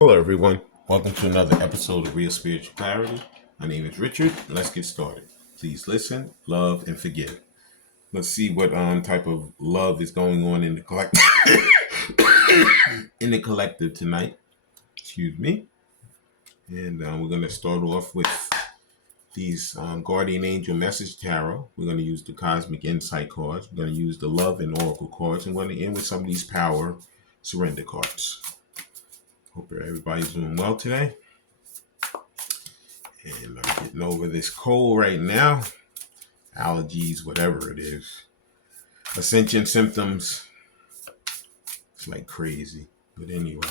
Hello, everyone. Welcome to another episode of Real Spiritual Clarity. My name is Richard. Let's get started. Please listen, love, and forgive. Let's see what type of love is going on in the collective tonight. Excuse me. And we're going to start off with these Guardian Angel Message Tarot. We're going to use the Cosmic Insight cards. We're going to use the Love and Oracle cards. And we're going to end with some of these Power Surrender cards. Hope everybody's doing well today. And I'm getting over this cold right now. Allergies, whatever it is. Ascension symptoms. It's like crazy. But anyway,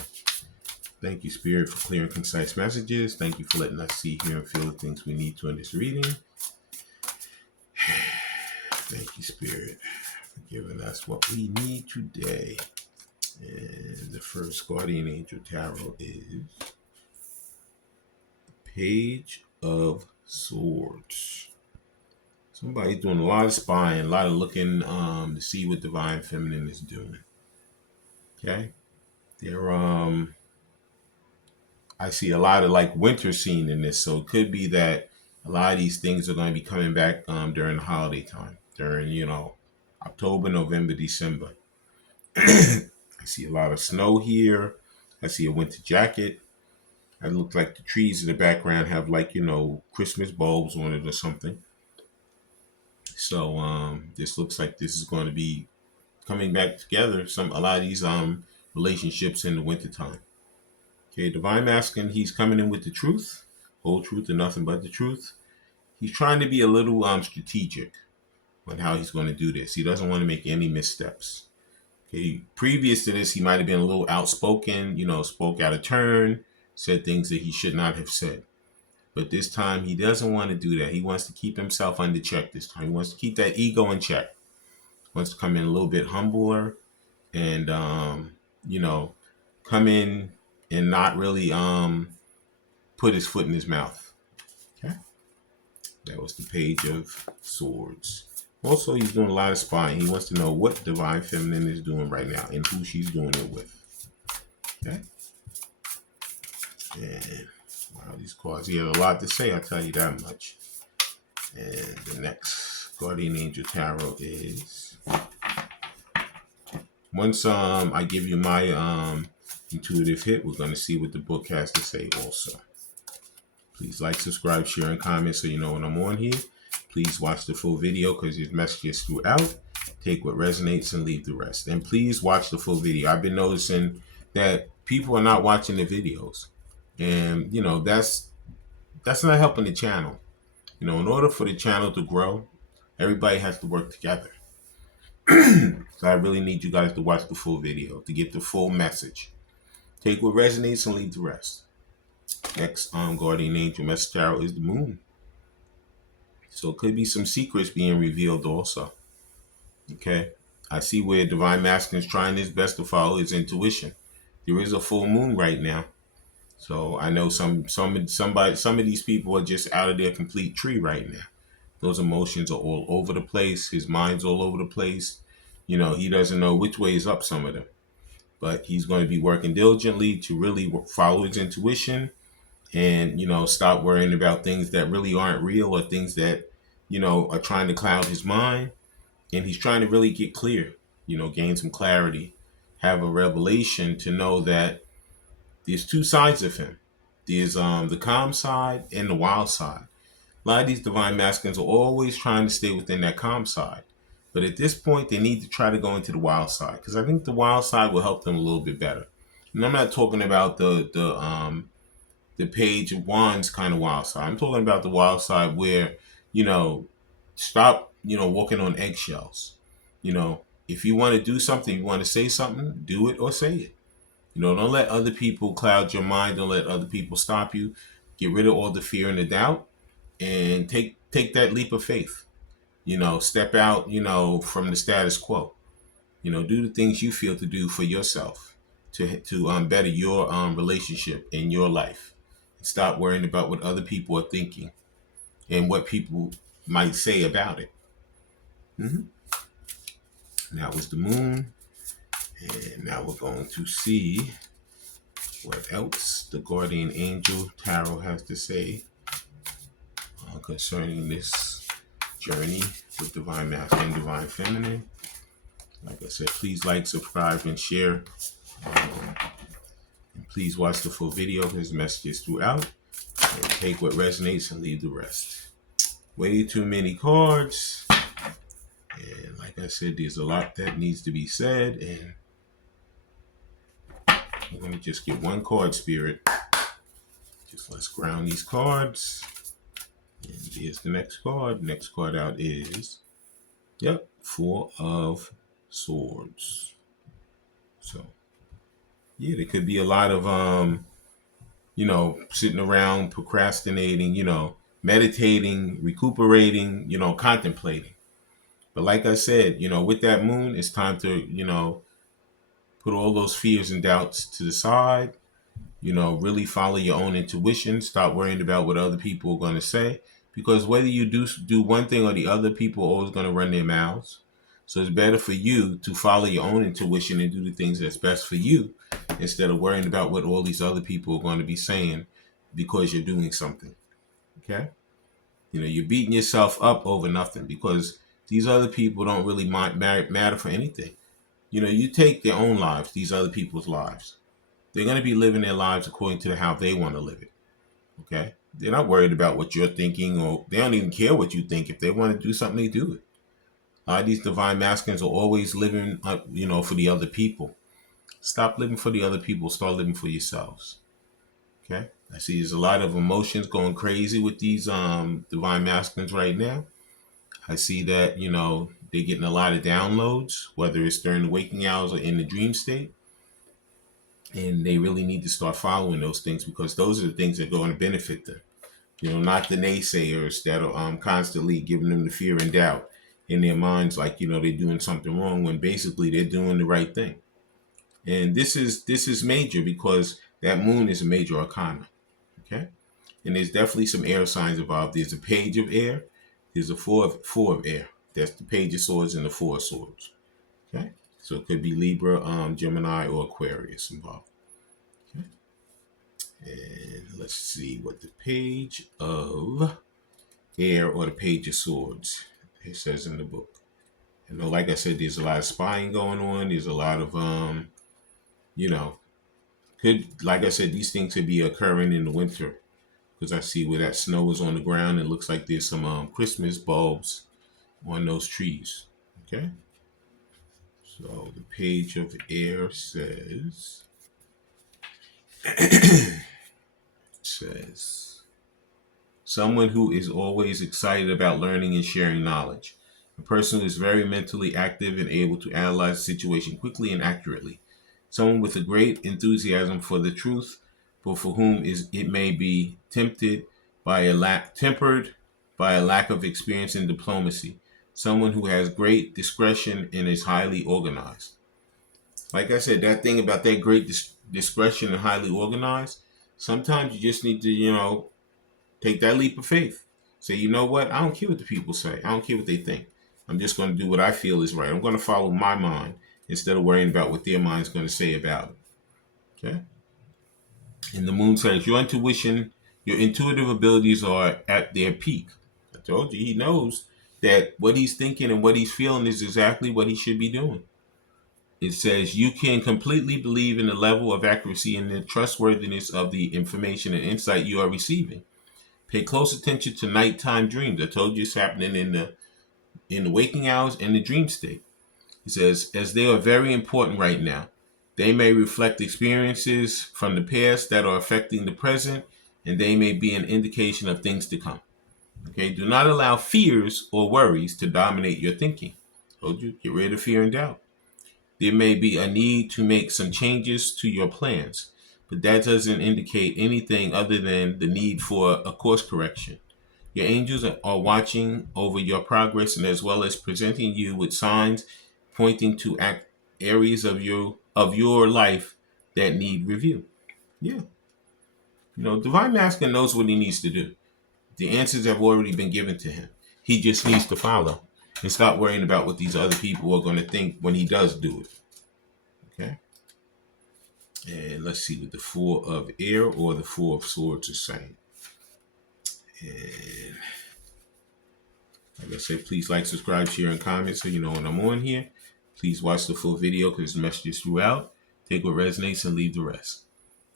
thank you, Spirit, for clear and concise messages. Thank you for letting us see, hear, and feel the things we need to in this reading. Thank you, Spirit, for giving us what we need today. And the first Guardian Angel Tarot is the Page of Swords. Somebody's doing a lot of spying, a lot of looking to see what Divine Feminine is doing. Okay? I see a lot of like winter scene in this, so it could be that a lot of these things are going to be coming back during the holiday time, during, October, November, December. I see a lot of snow here. I see a winter jacket. It looks like the trees in the background have like, Christmas bulbs on it or something. So this looks like this is going to be coming back together. A lot of these relationships in the wintertime. Okay, Divine Masculine, he's coming in with the truth, whole truth and nothing but the truth. He's trying to be a little strategic on how he's going to do this. He doesn't want to make any missteps. Okay, previous to this, he might have been a little outspoken, spoke out of turn, said things that he should not have said. But this time, he doesn't want to do that. He wants to keep himself under check this time. He wants to keep that ego in check. He wants to come in a little bit humbler and, come in and not really put his foot in his mouth. Okay. That was the Page of Swords. Also, he's doing a lot of spying. He wants to know what Divine Feminine is doing right now and who she's doing it with. Okay. And wow, these cards, he had a lot to say, I'll tell you that much. And the next Guardian Angel Tarot is, once I give you my intuitive hit, we're going to see what the book has to say also. Please like, subscribe, share, and comment so you know when I'm on here. Please watch the full video because there's messages throughout. Take what resonates and leave the rest. And please watch the full video. I've been noticing that people are not watching the videos. And, that's not helping the channel. In order for the channel to grow, everybody has to work together. So I really need you guys to watch the full video to get the full message. Take what resonates and leave the rest. Next Guardian Angel Message Tarot is the Moon. So it could be some secrets being revealed also. Okay. I see where Divine Masculine is trying his best to follow his intuition. There is a full moon right now. So I know some of these people are just out of their complete tree right now. Those emotions are all over the place. His mind's all over the place. He doesn't know which way is up, some of them. But he's going to be working diligently to really follow his intuition and, stop worrying about things that really aren't real or things that, are trying to cloud his mind. And he's trying to really get clear, gain some clarity, have a revelation to know that there's two sides of him. There's the calm side and the wild side. A lot of these Divine Masculines are always trying to stay within that calm side. But at this point, they need to try to go into the wild side because I think the wild side will help them a little bit better. And I'm not talking about the Page of Wands kind of wild side. I'm talking about the wild side where, stop, walking on eggshells. If you want to do something, you want to say something, do it or say it. Don't let other people cloud your mind. Don't let other people stop you. Get rid of all the fear and the doubt and take that leap of faith. Step out, from the status quo. Do the things you feel to do for yourself to better your relationship in your life. Stop worrying about what other people are thinking and what people might say about it. Now it's the Moon. And now we're going to see what else the guardian angel tarot has to say concerning this journey with divine masculine and divine feminine. Like I said, please like, subscribe, and share. And please watch the full video of his messages throughout and take what resonates and leave the rest. Way too many cards. And like I said, there's a lot that needs to be said. And I'm going to just get one card, Spirit. Just let's ground these cards. And here's the next card. Next card out is, yep, Four of Swords. So, yeah, there could be a lot of, sitting around, procrastinating, meditating, recuperating, contemplating. But like I said, with that moon, it's time to, put all those fears and doubts to the side, really follow your own intuition. Stop worrying about what other people are going to say. Because whether you do one thing or the other, people are always going to run their mouths. So it's better for you to follow your own intuition and do the things that's best for you instead of worrying about what all these other people are going to be saying because you're doing something. Okay? You're beating yourself up over nothing because these other people don't really matter for anything. You take their own lives, these other people's lives. They're going to be living their lives according to how they want to live it. Okay? They're not worried about what you're thinking, or they don't even care what you think. If they want to do something, they do it. A lot of these divine masculines are always living, for the other people. Stop living for the other people. Start living for yourselves. Okay? I see there's a lot of emotions going crazy with these divine masculines right now. I see that, they're getting a lot of downloads, whether it's during the waking hours or in the dream state. And they really need to start following those things because those are the things that are going to benefit them. Not the naysayers that are constantly giving them the fear and doubt in their minds, like, they're doing something wrong when basically they're doing the right thing. And this is major because that moon is a major arcana. Okay? And there's definitely some air signs involved. There's a page of air. There's a four of air. That's the page of swords and the four of swords. Okay? So it could be Libra, Gemini, or Aquarius involved. Okay. And let's see what the page of air or the page of swords it says in the book. Like I said, there's a lot of spying going on. There's a lot of, like I said, these things could be occurring in the winter because I see where that snow is on the ground. It looks like there's some Christmas bulbs on those trees. Okay. So the page of air says, someone who is always excited about learning and sharing knowledge. A person who is very mentally active and able to analyze the situation quickly and accurately. Someone with a great enthusiasm for the truth, but for whom it may be tempered by a lack of experience in diplomacy. Someone who has great discretion and is highly organized. Like I said, that thing about that great discretion and highly organized, sometimes you just need to, take that leap of faith. Say, you know what? I don't care what the people say. I don't care what they think. I'm just going to do what I feel is right. I'm going to follow my mind instead of worrying about what their mind's going to say about it. Okay? And the moon says, your intuition, your intuitive abilities are at their peak. I told you, he knows that what he's thinking and what he's feeling is exactly what he should be doing. It says you can completely believe in the level of accuracy and the trustworthiness of the information and insight you are receiving. Pay close attention to nighttime dreams. I told you it's happening in the waking hours and the dream state. It says, as they are very important right now. They may reflect experiences from the past that are affecting the present, and they may be an indication of things to come. Okay, do not allow fears or worries to dominate your thinking. I told you, get rid of fear and doubt. There may be a need to make some changes to your plans, but that doesn't indicate anything other than the need for a course correction. Your angels are watching over your progress and as well as presenting you with signs pointing to areas of your life that need review. Yeah. Divine Masculine knows what he needs to do. The answers have already been given to him. He just needs to follow and stop worrying about what these other people are going to think when he does do it. Okay. And let's see what the Four of Air or the Four of Swords is saying. And like I said, please like, subscribe, share, and comment so you know when I'm on here. Please watch the full video because there's messages throughout. Take what resonates and leave the rest.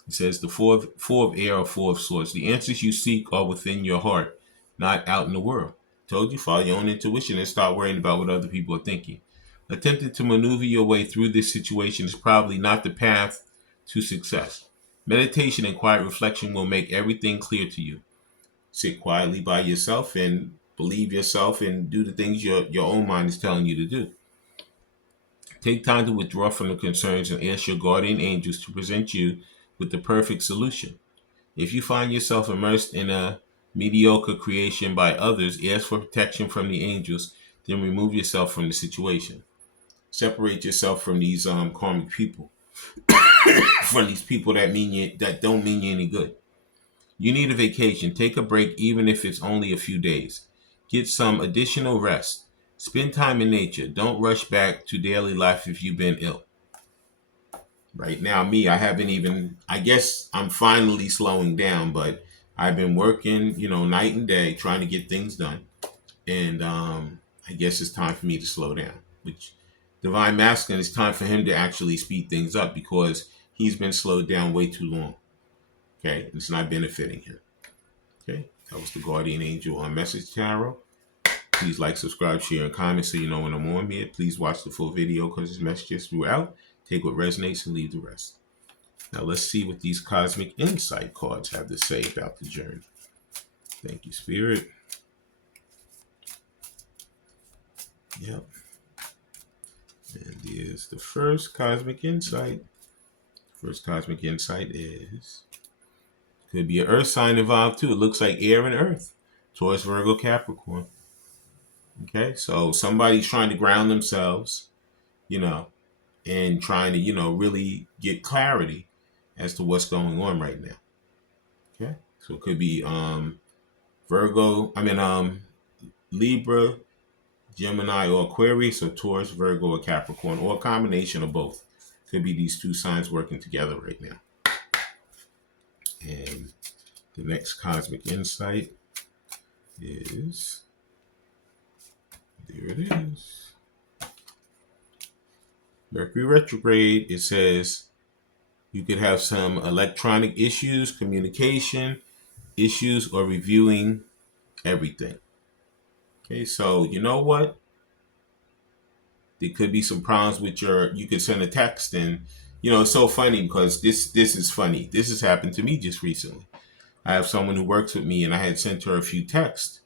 It says the four of air or Four of Swords. The answers you seek are within your heart, not out in the world. Told you, follow your own intuition and start worrying about what other people are thinking. Attempting to maneuver your way through this situation is probably not the path to success. Meditation and quiet reflection will make everything clear to you. Sit quietly by yourself and believe yourself and do the things your own mind is telling you to do. Take time to withdraw from the concerns and ask your guardian angels to present you with the perfect solution. If you find yourself immersed in a mediocre creation by others, ask for protection from the angels, then remove yourself from the situation. Separate yourself from these karmic people, from these people that don't mean you any good. You need a vacation. Take a break, even if it's only a few days. Get some additional rest. Spend time in nature. Don't rush back to daily life if you've been ill. Right now, I guess I'm finally slowing down, but I've been working, night and day trying to get things done. And I guess it's time for me to slow down, which Divine Masculine, it's time for him to actually speed things up because he's been slowed down way too long. Okay. It's not benefiting him. Okay. That was the Guardian Angel on Message Tarot. Please like, subscribe, share, and comment so you know when I'm on here. Please watch the full video because there's messages throughout. Take what resonates and leave the rest. Now let's see what these Cosmic Insight cards have to say about the journey. Thank you, Spirit. Yep. And here's the first Cosmic Insight. First Cosmic Insight is, could be an earth sign involved too. It looks like air and earth. Taurus, Virgo, Capricorn. Okay, so somebody's trying to ground themselves, and trying to, really get clarity as to what's going on right now. Okay, so it could be Libra, Gemini, or Aquarius, or Taurus, Virgo, or Capricorn, or a combination of both. Could be these two signs working together right now. And the next Cosmic Insight is, there it is. Mercury retrograde. It says you could have some electronic issues, communication issues, or reviewing everything. Okay, so you know what? There could be some problems with you could send a text and, it's so funny because this is funny. This has happened to me just recently. I have someone who works with me and I had sent her a few texts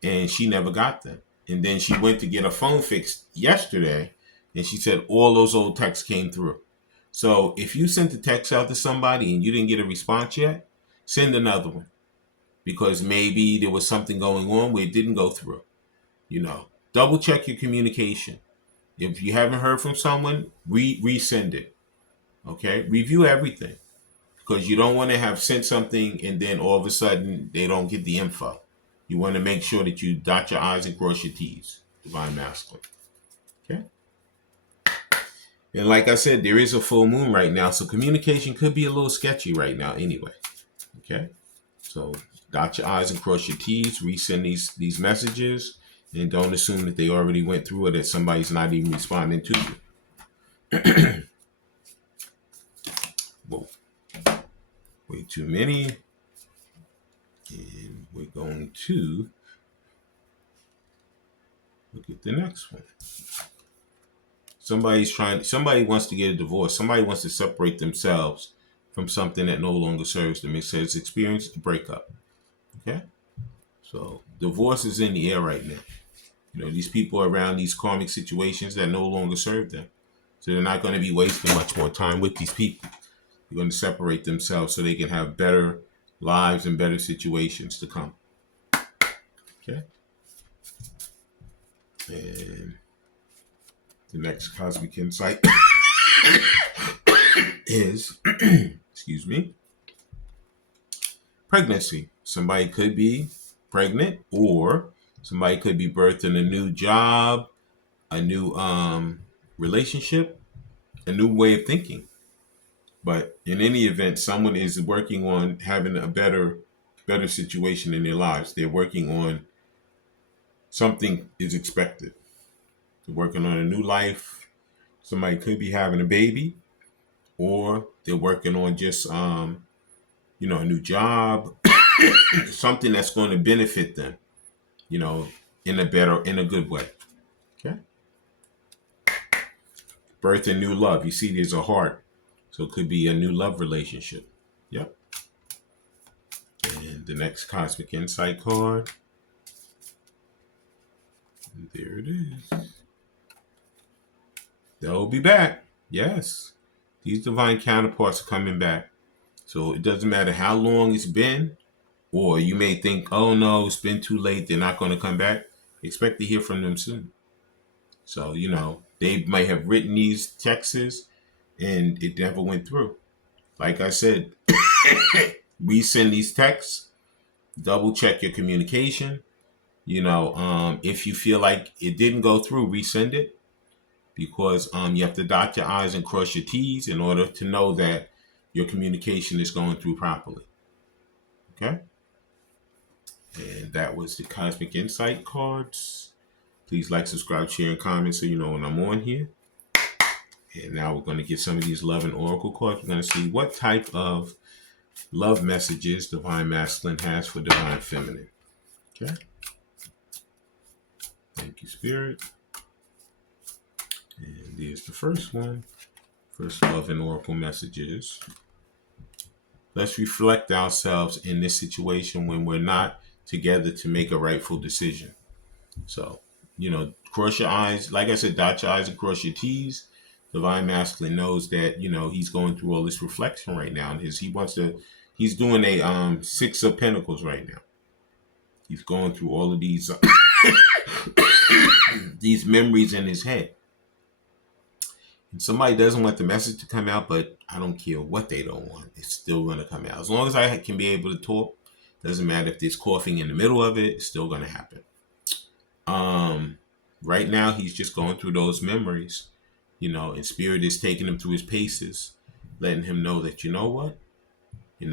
and she never got them. And then she went to get a phone fixed yesterday and she said all those old texts came through. So if you sent a text out to somebody and you didn't get a response yet, send another one because maybe there was something going on where it didn't go through. Double check your communication. If you haven't heard from someone, resend it. Okay? Review everything because you don't want to have sent something and then all of a sudden they don't get the info. You want to make sure that you dot your I's and cross your T's. Divine Masculine. Okay? And like I said, there is a full moon right now, so communication could be a little sketchy right now anyway. Okay? So dot your I's and cross your T's, resend these messages, and don't assume that they already went through or that somebody's not even responding to you. Whoa. Way too many. And we're going to look at the next one. Somebody wants to get a divorce. Somebody wants to separate themselves from something that no longer serves them. It says experience a breakup. Okay? So divorce is in the air right now. These people are around these karmic situations that no longer serve them. So they're not going to be wasting much more time with these people. They're going to separate themselves so they can have better lives and better situations to come. Okay? And the next Cosmic Insight is, excuse me, pregnancy. Somebody could be pregnant or somebody could be birthing a new job, a new relationship, a new way of thinking. But in any event, someone is working on having a better situation in their lives. They're working on something is expected. They're working on a new life. Somebody could be having a baby, or they're working on just a new job, something that's going to benefit them, you know, in a good way. Okay. Birth and new love. You see, there's a heart. So it could be a new love relationship. Yep. And the next Cosmic Insight card. And there it is. They'll be back. Yes. These divine counterparts are coming back. So it doesn't matter how long it's been, or you may think, oh no, it's been too late. They're not going to come back. Expect to hear from them soon. So, they might have written these texts and it never went through. Like I said, we send these texts, double check your communication. If you feel like it didn't go through, resend it, because you have to dot your I's and cross your T's in order to know that your communication is going through properly. Okay? And that was the Cosmic Insight cards. Please like, subscribe, share, and comment so you know when I'm on here. And now we're going to get some of these love and oracle cards. We're going to see what type of love messages Divine Masculine has for Divine Feminine. Okay. Thank you, Spirit. And there's the first one. First love and oracle messages. Let's reflect ourselves in this situation when we're not together to make a rightful decision. So, cross your I's. Like I said, dot your I's and cross your T's. Divine Masculine knows that, he's going through all this reflection right now. And he's doing a 6 of Pentacles right now. He's going through all of these these memories in his head. And somebody doesn't want the message to come out, but I don't care what they don't want. It's still going to come out. As long as I can be able to talk, doesn't matter if there's coughing in the middle of it, it's still going to happen. Right now, he's just going through those memories, and Spirit is taking him through his paces, letting him know that, you know what? You're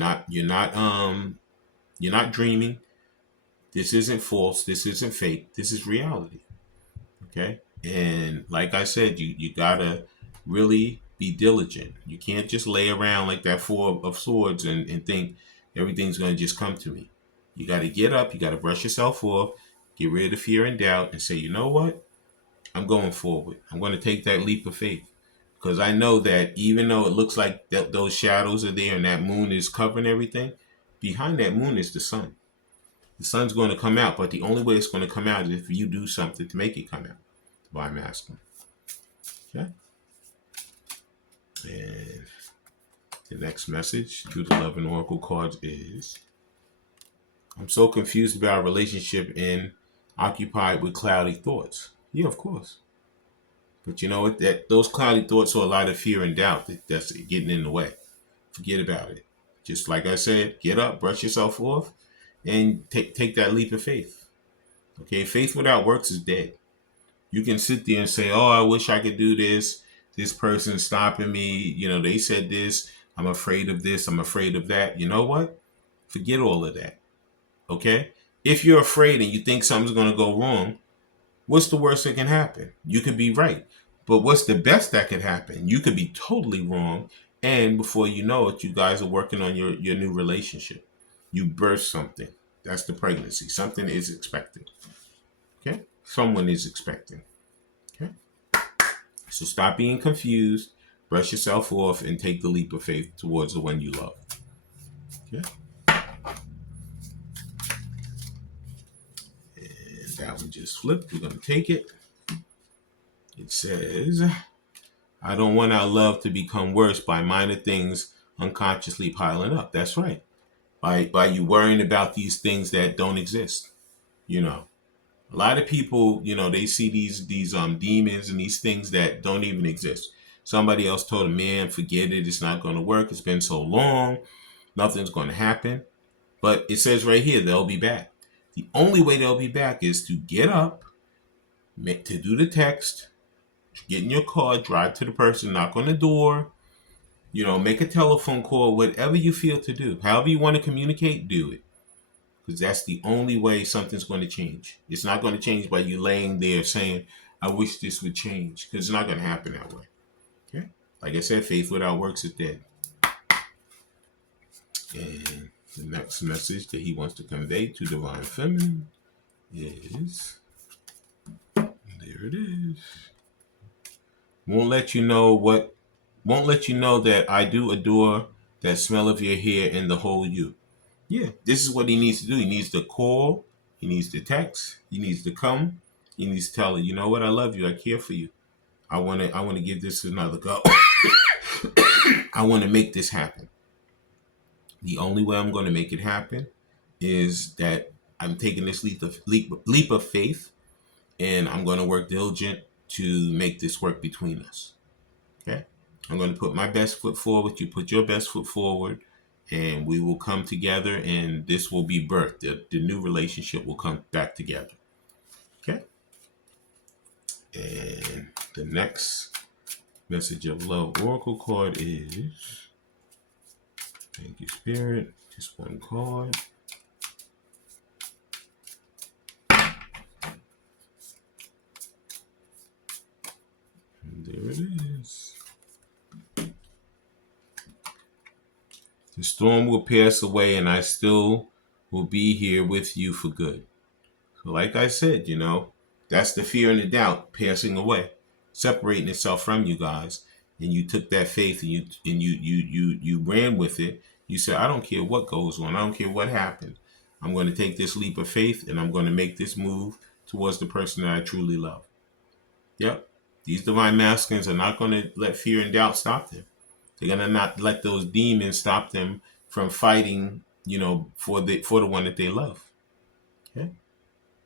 not dreaming. This isn't false. This isn't fake. This is reality. Okay. And like I said, you gotta really be diligent. You can't just lay around like that 4 of Swords and think everything's going to just come to me. You got to get up. You got to brush yourself off, get rid of fear and doubt, and say, you know what? I'm going forward. I'm going to take that leap of faith, because I know that even though it looks like those shadows are there and that moon is covering everything, behind that moon is the sun. The sun's going to come out, but the only way it's going to come out is if you do something to make it come out. By Masculine. Okay. And the next message through the Love and Oracle cards is, I'm so confused about our relationship and occupied with cloudy thoughts. Yeah, of course. But you know what? Those cloudy thoughts are a lot of fear and doubt that's getting in the way. Forget about it. Just like I said, get up, brush yourself off, and take that leap of faith. Okay, faith without works is dead. You can sit there and say, oh, I wish I could do this. This person's stopping me. They said this. I'm afraid of this. I'm afraid of that. You know what? Forget all of that. Okay? If you're afraid and you think something's going to go wrong, what's the worst that can happen? You could be right. But what's the best that could happen? You could be totally wrong. And before you know it, you guys are working on your new relationship. You birth something. That's the pregnancy. Something is expected. Okay? Someone is expecting. Okay? So stop being confused, brush yourself off, and take the leap of faith towards the one you love. Okay? And that one just flipped. We're going to take it. It says, I don't want our love to become worse by minor things unconsciously piling up. That's right. By you worrying about these things that don't exist. A lot of people, they see these demons and these things that don't even exist. Somebody else told them, man, forget it. It's not going to work. It's been so long. Nothing's going to happen. But it says right here, they'll be back. The only way they'll be back is to get up, to do the text, get in your car, drive to the person, knock on the door, make a telephone call, whatever you feel to do. However you want to communicate, do it. Because that's the only way something's going to change. It's not going to change by you laying there saying, I wish this would change. Because it's not going to happen that way. Okay? Like I said, faith without works is dead. And the next message that he wants to convey to Divine Feminine is, there it is. Won't let you know that I do adore that smell of your hair and the whole you. Yeah, this is what he needs to do. He needs to call, he needs to text, he needs to come, he needs to tell her, you know what, I love you, I care for you. I wanna give this another go. I wanna make this happen. The only way I'm gonna make it happen is that I'm taking this leap of faith, and I'm gonna work diligent to make this work between us. Okay? I'm going to put my best foot forward. You put your best foot forward, and we will come together, and this will be birthed. The new relationship will come back together. Okay? And the next message of love oracle card is, thank you, Spirit. Just one card. And there it is. The storm will pass away, and I still will be here with you for good. So like I said, that's the fear and the doubt passing away, separating itself from you guys. And you took that faith and you ran with it. You said, I don't care what goes on. I don't care what happens. I'm going to take this leap of faith, and I'm going to make this move towards the person that I truly love. Yep. These divine masculines are not going to let fear and doubt stop them. They're going to not let those demons stop them from fighting, for the one that they love. Okay?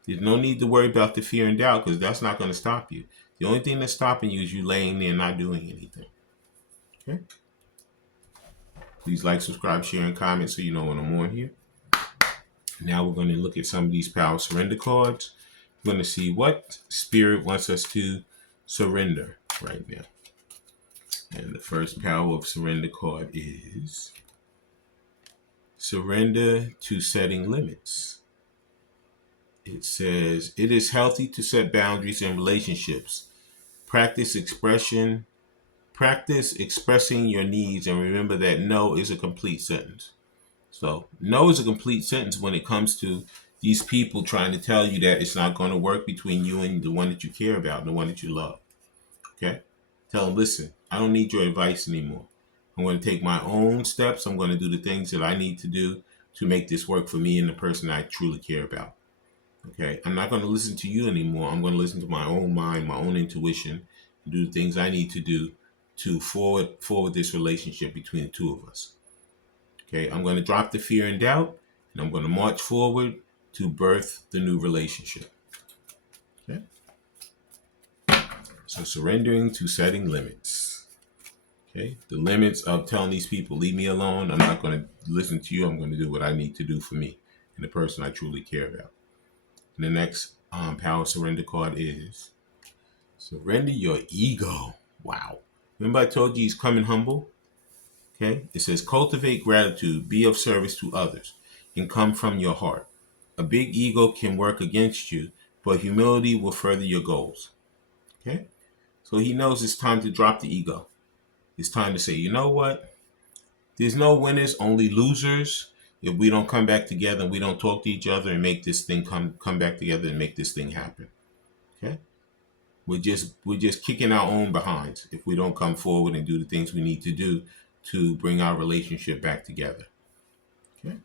There's no need to worry about the fear and doubt, because that's not going to stop you. The only thing that's stopping you is you laying there not doing anything. Okay? Please like, subscribe, share, and comment so you know when I'm on here. Now we're going to look at some of these power surrender cards. We're going to see what Spirit wants us to surrender right now. And the first power of surrender card is surrender to setting limits. It says, it is healthy to set boundaries in relationships. Practice expressing your needs, and remember that no is a complete sentence. So no is a complete sentence when it comes to these people trying to tell you that it's not going to work between you and the one that you care about and the one that you love. Okay? Tell them, listen, I don't need your advice anymore. I'm going to take my own steps. I'm going to do the things that I need to do to make this work for me and the person I truly care about. Okay? I'm not going to listen to you anymore. I'm going to listen to my own mind, my own intuition, and do the things I need to do to forward this relationship between the two of us. Okay? I'm going to drop the fear and doubt, and I'm going to march forward to birth the new relationship. Okay? So surrendering to setting limits. Okay? The limits of telling these people, leave me alone. I'm not going to listen to you. I'm going to do what I need to do for me and the person I truly care about. And the next power surrender card is surrender your ego. Wow. Remember I told you he's coming humble? Okay? It says cultivate gratitude, be of service to others, and come from your heart. A big ego can work against you, but humility will further your goals. Okay? So he knows it's time to drop the ego. It's time to say, you know what? There's no winners, only losers. If we don't come back together and we don't talk to each other and make this thing come back together and make this thing happen. Okay? We're just kicking our own behinds if we don't come forward and do the things we need to do to bring our relationship back together. Okay?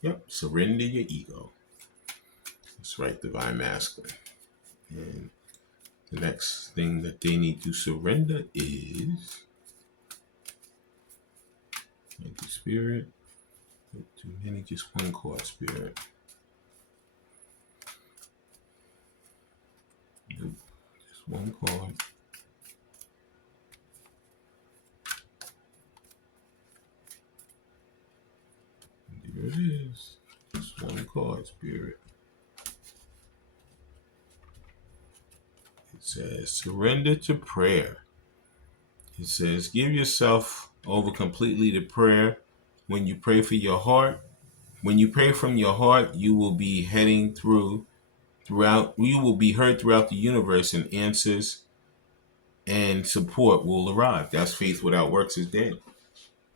Yep. Surrender your ego. That's right, Divine Masculine. And the next thing that they need to surrender is, thank you, Spirit. Too many, just one card, Spirit. Nope, just one card. And there it is. Just one card, Spirit. It says surrender to prayer. It says, give yourself over completely to prayer. When you pray for your heart, when you pray from your heart, you will be heading throughout, you will be heard throughout the universe, and answers and support will arrive. That's faith without works is dead.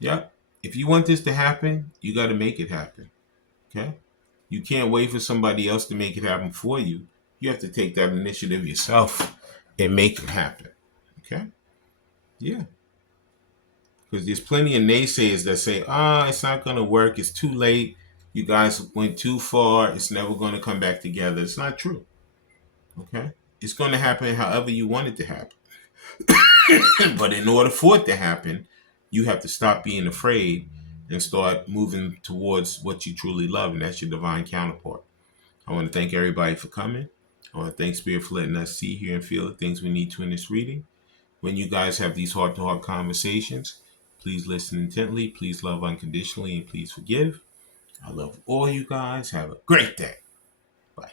Yep. If you want this to happen, you got to make it happen. Okay. You can't wait for somebody else to make it happen for you. You have to take that initiative yourself and make it happen. Okay. Yeah. Because there's plenty of naysayers that say, it's not going to work. It's too late. You guys went too far. It's never going to come back together. It's not true. Okay. It's going to happen however you want it to happen. But in order for it to happen, you have to stop being afraid and start moving towards what you truly love, and that's your divine counterpart. I want to thank everybody for coming. I want to thank Spirit for letting us see, hear, and feel the things we need to in this reading. When you guys have these heart-to-heart conversations, please listen intently, please love unconditionally, and please forgive. I love all you guys. Have a great day. Bye.